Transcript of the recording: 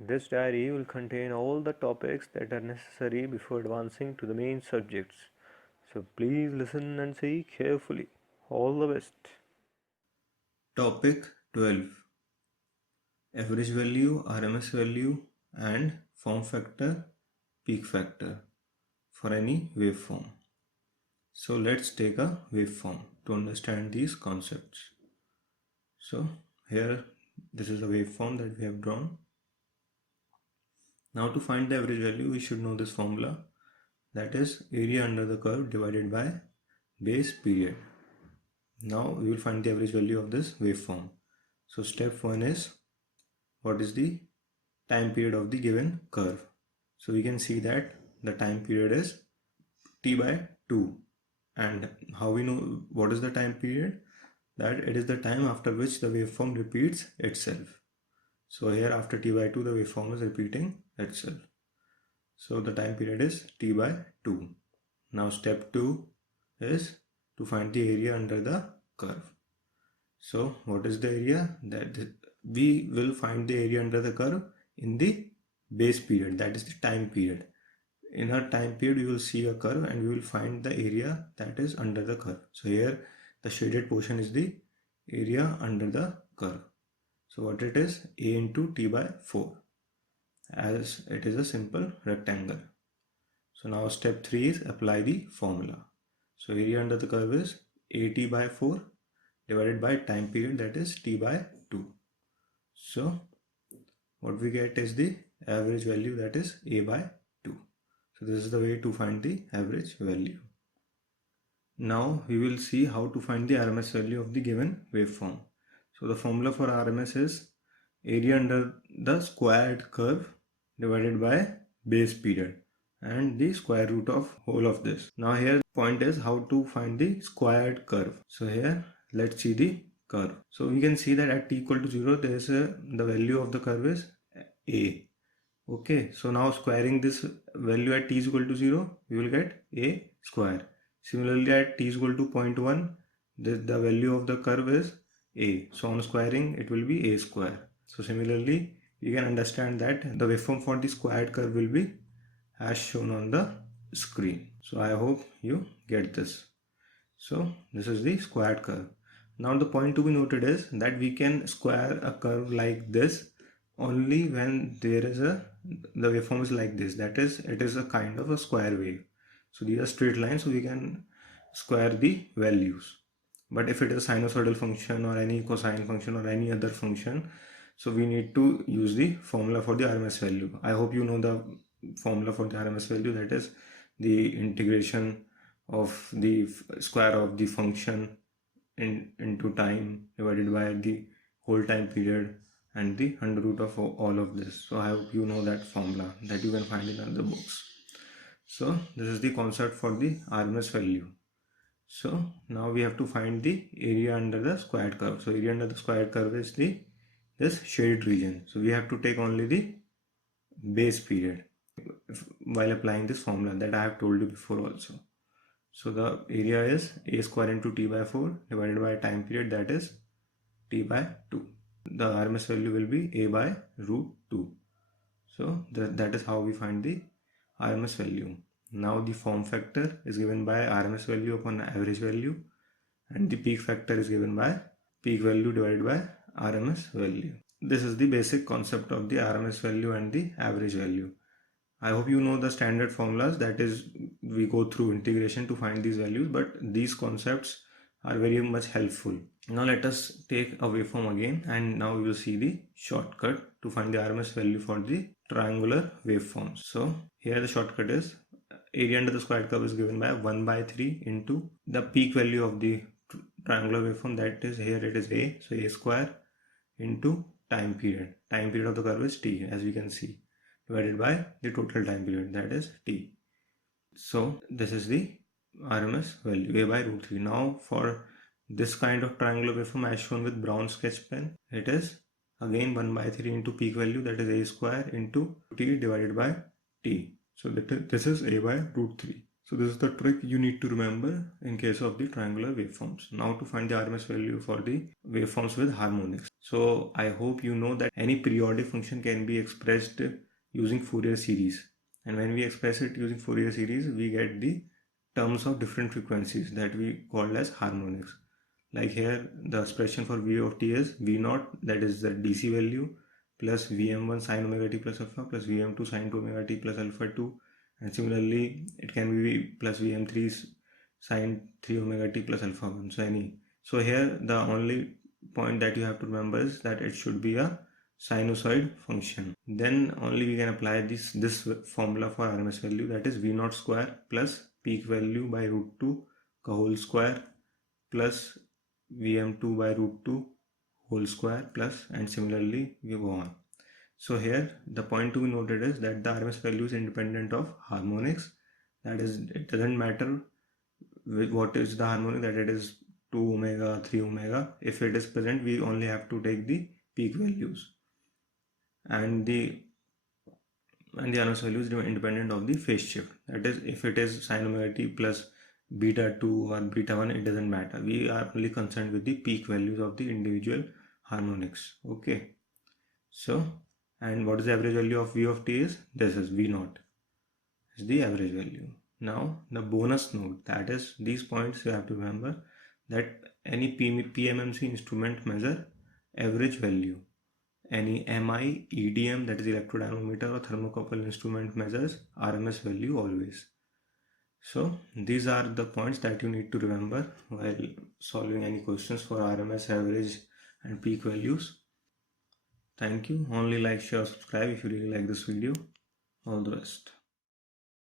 This diary will contain all the topics that are necessary before advancing to the main subjects. So please listen and see carefully. All the best. Topic 12: Average value, RMS value, and form factor, peak factor for any waveform. So let's take a waveform to understand these concepts. So here, this is a waveform that we have drawn. Now to find the average value, we should know this formula, that is area under the curve divided by base period. Now we will find the average value of this waveform. So step 1 is, what is the time period of the given curve? So we can see that the time period is t by 2. And how we know what is the time period? That it is the time after which the waveform repeats itself. So here after t by 2 the waveform is repeating itself. So the time period is t by 2. Now step 2 is to find the area under the curve. So what is the area? That we will find the area under the curve in the base period, that is the time period. In our time period we will see a curve and we will find the area that is under the curve. So here the shaded portion is the area under the curve. So what it is? A into t by 4, as it is a simple rectangle. So now step 3 is apply the formula. So area under the curve is at by 4 divided by time period, that is t by 2. So what we get is the average value, that is a by 2. So this is the way to find the average value. Now we will see how to find the RMS value of the given waveform. So the formula for RMS is area under the squared curve divided by base period and the square root of whole of this. Now here point is how to find the squared curve. So here let's see the curve. So we can see that at t equal to 0 there is the value of the curve is a. Okay, so now squaring this value at t is equal to 0, we will get a square. Similarly at t is equal to 0.1, the value of the curve is a. So on squaring it will be a square. So similarly you can understand that the waveform for the squared curve will be as shown on the screen. So I hope you get this. So this is the squared curve. Now the point to be noted is that we can square a curve like this only when there is the waveform is like this, that is it is a kind of a square wave. So these are straight lines, so we can square the values. But if it is a sinusoidal function or any cosine function or any other function, so we need to use the formula for the RMS value. I hope you know the formula for the RMS value, that is the integration of the square of the function into time divided by the whole time period and the under root of all of this. So I hope you know that formula that you can find in other books. So this is the concept for the RMS value. So now we have to find the area under the squared curve. So area under the squared curve is this shaded region. So we have to take only the base period while applying this formula that I have told you before also. So the area is a square into t by 4 divided by time period, that is t by 2. The RMS value will be a by root 2. So that is how we find the RMS value. Now the form factor is given by RMS value upon average value, and the peak factor is given by peak value divided by RMS value. This is the basic concept of the RMS value and the average value. I hope you know the standard formulas, that is we go through integration to find these values, but these concepts are very much helpful. Now let us take a waveform again, and now we will see the shortcut to find the RMS value for the triangular waveforms. So here the shortcut is area under the squared curve is given by 1 by 3 into the peak value of the triangular waveform, that is here it is a, so a square into time period. Time period of the curve is t, as we can see, divided by the total time period, that is t. So this is the RMS value, a by root 3. Now for this kind of triangular waveform as shown with brown sketch pen, it is again 1 by 3 into peak value, that is a square into t divided by t. So this is a by root 3. So this is the trick you need to remember in case of the triangular waveforms. Now to find the RMS value for the waveforms with harmonics. So I hope you know that any periodic function can be expressed using Fourier series. And when we express it using Fourier series, we get the terms of different frequencies that we call as harmonics. Like here, the expression for v of t is v naught, that is the DC value, plus Vm1 sin omega t plus alpha plus Vm2 sin 2 omega t plus alpha 2. And similarly, it can be v plus Vm3 sin 3 omega t plus alpha 1. So any. So here the only point that you have to remember is that it should be a sinusoid function. Then only we can apply this formula for RMS value, that is v naught square plus peak value by root 2 whole square plus Vm2 by root 2 whole square plus, and similarly we go on. So here the point to be noted is that the RMS value is independent of harmonics. That is, it doesn't matter what is the harmonic, that it is 2 omega, 3 omega. If it is present, we only have to take the peak values, and the RMS value is independent of the phase shift. That is, if it is sin omega t plus beta 2 or beta 1, it doesn't matter. We are only concerned with the peak values of the individual harmonics. Okay. So, and what is the average value of v of t is? This is v naught is the average value. Now the bonus note, that is, these points you have to remember, that any PMMC instrument measure average value. Any MI, EDM, that is electrodynamometer or thermocouple instrument, measures RMS value always. So these are the points that you need to remember while solving any questions for RMS, average and peak values. Thank you. Only like, share, subscribe if you really like this video. All the best.